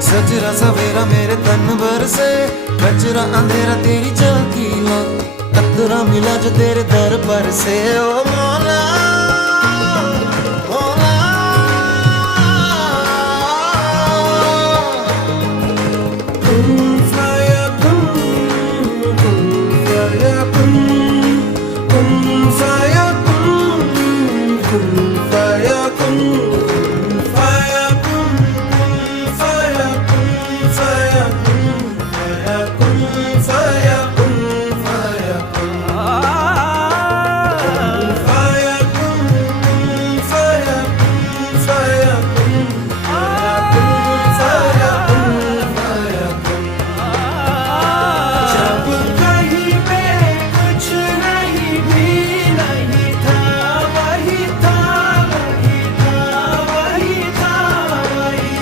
सजरा सवेरा मेरे तन भर से, कचरा अंधेरा तेरी झांकी ला, अतरा मिला जो तेरे दर पर से। ओ मौला